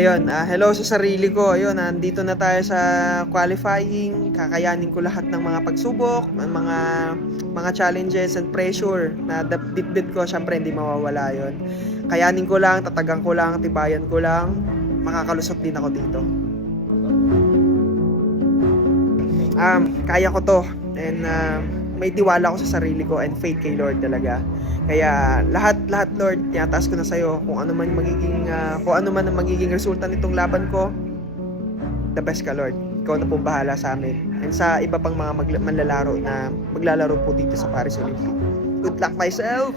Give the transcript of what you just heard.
Ayun, hello sa sarili ko. Ayun, nandito na tayo sa qualifying. Kakayanin ko lahat ng mga pagsubok, ng mga challenges and pressure na bitbit ko. Syempre, hindi mawawala 'yon. Kayanin ko lang, tatagang ko lang, tibayan ko lang. Makakalusot din ako dito. Kaya ko to. And may tiwala ko sa sarili ko and faith kay Lord talaga. Kaya lahat Lord, tinataas ko na sa iyo kung ano man ang magiging resulta nitong laban ko. The best ka, Lord. Ikaw na pong bahala sa amin. And sa iba pang mga manlalaro na maglalaro po dito sa Paris Olympic. Good luck myself.